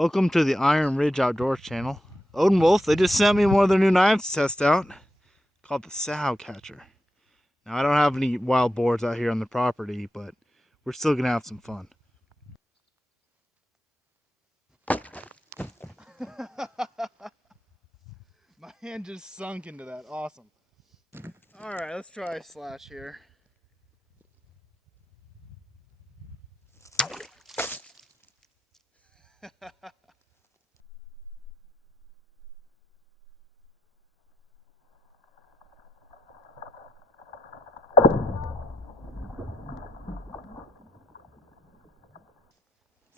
Welcome to the Iron Ridge Outdoors channel. OdenWolf, they just sent me one of their new knives to test out, called the Sow Catcher. Now, I don't have any wild boars out here on the property, but we're still going to have some fun. My hand just sunk into that. Awesome. Alright, let's try a slash here.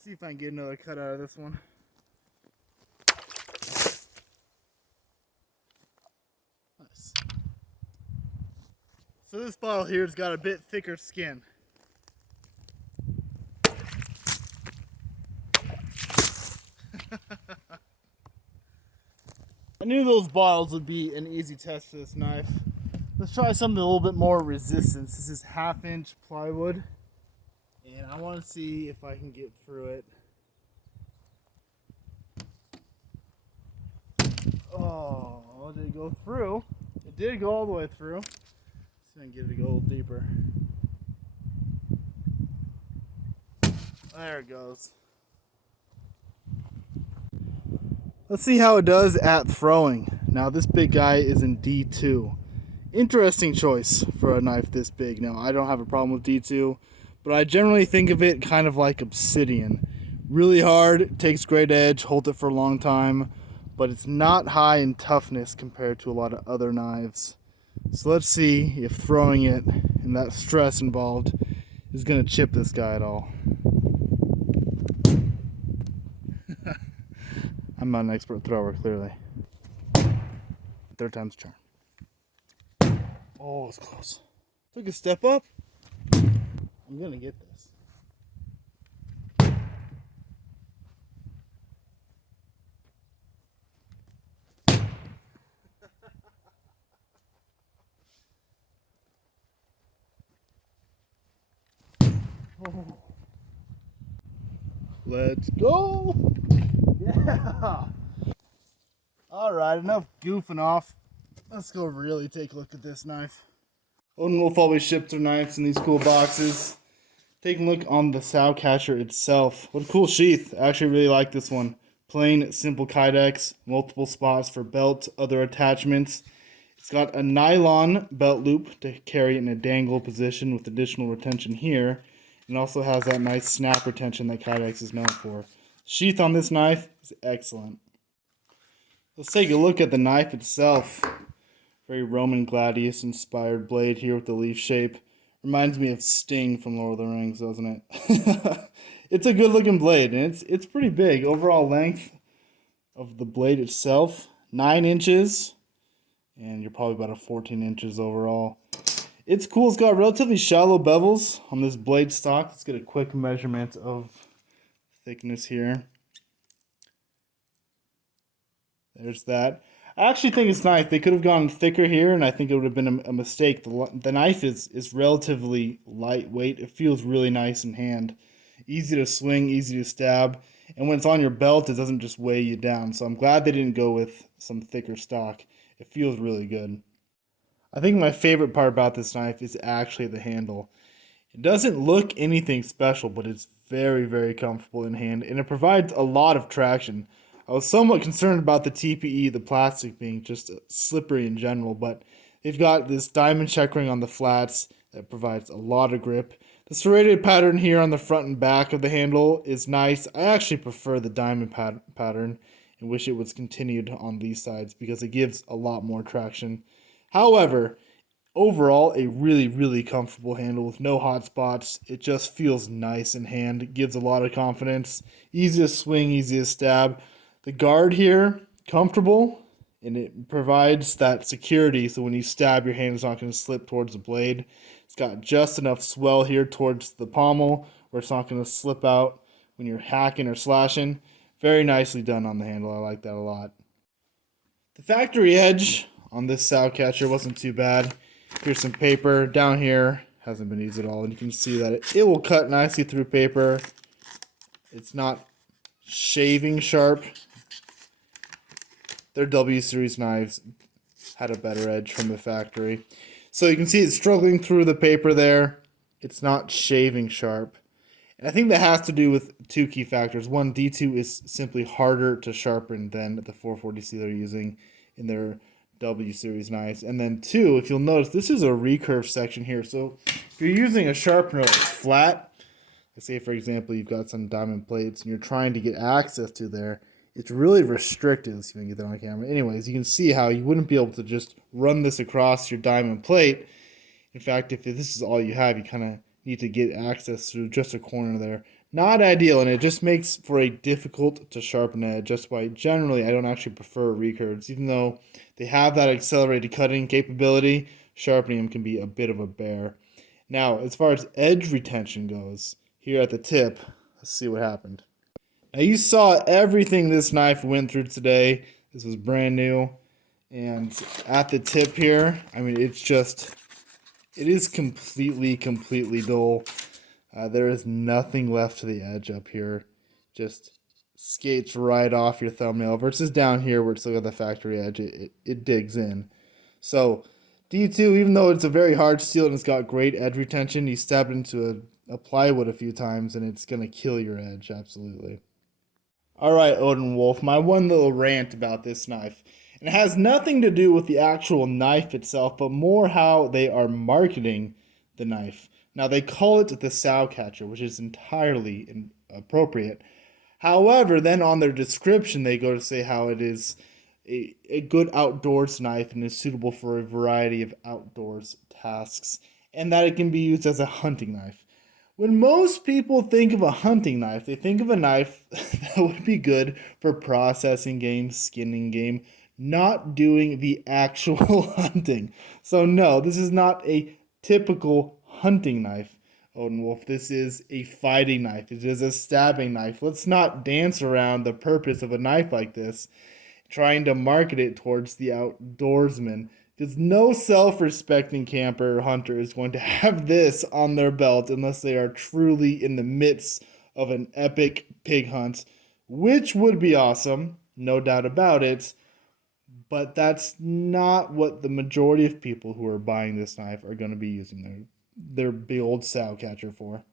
See if I can get another cut out of this one. Nice. So this bottle here has got a bit thicker skin. I knew those bottles would be an easy test for this knife. Let's try something a little bit more resistance. This is 1/2-inch plywood, and I want to see if I can get through it. Oh, did it go through? It did go all the way through. Let's see if I can get it to go a little deeper. There it goes. Let's see how it does at throwing. Now this big guy is in D2. Interesting choice for a knife this big. Now I don't have a problem with D2, but I generally think of it kind of like obsidian. Really hard, takes great edge, holds it for a long time, but it's not high in toughness compared to a lot of other knives. So let's see if throwing it and that stress involved is going to chip this guy at all. I'm not an expert thrower, clearly. Third time's charm. Oh, it's close. Took a step up. I'm gonna get this. Oh. Let's go. Yeah. All right, enough goofing off. Let's go really take a look at this knife. OdenWolf always ships their knives in these cool boxes. Taking a look on the Sow Catcher itself. What a cool sheath. I actually really like this one. Plain, simple kydex, multiple spots for belt, other attachments. It's got a nylon belt loop to carry it in a dangle position with additional retention here. And also has that nice snap retention that kydex is known for. Sheath on this knife is excellent. Let's take a look at the knife itself. Very Roman Gladius inspired blade here with the leaf shape. Reminds me of Sting from Lord of the Rings, doesn't it? It's a good looking blade, and it's pretty big. Overall length of the blade itself, 9 inches. And you're probably about 14 inches overall. It's cool. It's got relatively shallow bevels on this blade stock. Let's get a quick measurement of thickness here. There's that. I actually think it's nice. They could have gone thicker here, and I think it would have been a mistake. The knife is relatively lightweight. It feels really nice in hand. Easy to swing, easy to stab. And when it's on your belt, it doesn't just weigh you down. So I'm glad they didn't go with some thicker stock. It feels really good. I think my favorite part about this knife is actually the handle. It doesn't look anything special, but it's very, very comfortable in hand, and it provides a lot of traction. I was somewhat concerned about the TPE, the plastic, being just slippery in general, but they've got this diamond checkering on the flats that provides a lot of grip. The serrated pattern here on the front and back of the handle is nice. I actually prefer the diamond pattern and wish it was continued on these sides because it gives a lot more traction. However, overall, a really, really comfortable handle with no hot spots. It just feels nice in hand. It gives a lot of confidence. Easy to swing, easy to stab. The guard here, comfortable, and it provides that security so when you stab, your hand is not going to slip towards the blade. It's got just enough swell here towards the pommel where it's not going to slip out when you're hacking or slashing. Very nicely done on the handle. I like that a lot. The factory edge on this Sow Catcher wasn't too bad. Here's some paper. Down here hasn't been used at all, and you can see that it will cut nicely through paper. It's not shaving sharp. Their W series knives had a better edge from the factory. So you can see it's struggling through the paper there. It's not shaving sharp. And I think that has to do with two key factors. One, D2 is simply harder to sharpen than the 440C they're using in their W series knives. And then two, if you'll notice, this is a recurve section here. So if you're using a sharpener that's flat, let's say for example you've got some diamond plates and you're trying to get access to there, it's really restricted. Let's see if I can get that on camera. Anyways, you can see how you wouldn't be able to just run this across your diamond plate. In fact, if this is all you have, you kind of need to get access through just a corner there. Not ideal, and it just makes for a difficult to sharpen edge. That's why generally I don't actually prefer recurves. Even though they have that accelerated cutting capability, sharpening them can be a bit of a bear. Now, as far as edge retention goes, here at the tip, let's see what happened. Now you saw everything this knife went through today. This was brand new. And at the tip here, I mean, it is completely dull. There is nothing left to the edge up here. Just skates right off your thumbnail versus down here where it's still got the factory edge. It digs in. So D2, even though it's a very hard steel and it's got great edge retention, you stab it into a plywood a few times and it's going to kill your edge, absolutely. Alright, OdenWolf, my one little rant about this knife. And it has nothing to do with the actual knife itself, but more how they are marketing the knife. Now, they call it the Sow Catcher, which is entirely inappropriate. However, then on their description, they go to say how it is a good outdoors knife and is suitable for a variety of outdoors tasks, and that it can be used as a hunting knife. When most people think of a hunting knife, they think of a knife that would be good for processing game, skinning game, not doing the actual hunting. So no, this is not a typical hunting knife, OdenWolf. This is a fighting knife. It is a stabbing knife. Let's not dance around the purpose of a knife like this, trying to market it towards the outdoorsman. Because no self-respecting camper or hunter is going to have this on their belt unless they are truly in the midst of an epic pig hunt, which would be awesome, no doubt about it. But that's not what the majority of people who are buying this knife are going to be using their big old Sow Catcher for.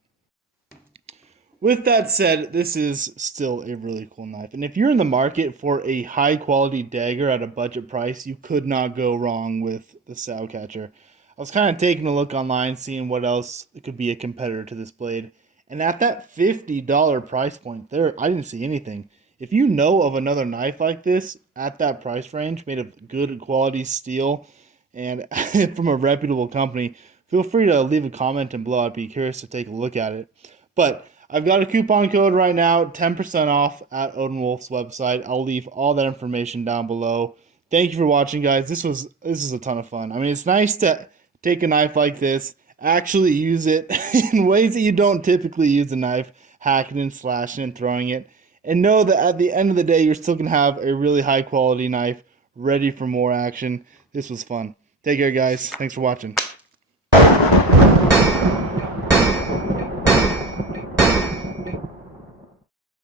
With that said, this is still a really cool knife. And if you're in the market for a high quality dagger at a budget price, you could not go wrong with the Sow Catcher. I was kind of taking a look online, seeing what else could be a competitor to this blade. And at that $50 price point, I didn't see anything. If you know of another knife like this at that price range, made of good quality steel and from a reputable company, feel free to leave a comment and below. I'd be curious to take a look at it. But I've got a coupon code right now, 10% off at OdenWolf's website. I'll leave all that information down below. Thank you for watching, guys. This is a ton of fun. I mean, it's nice to take a knife like this, actually use it in ways that you don't typically use a knife, hacking and slashing and throwing it, and know that at the end of the day, you're still going to have a really high quality knife ready for more action. This was fun. Take care, guys. Thanks for watching.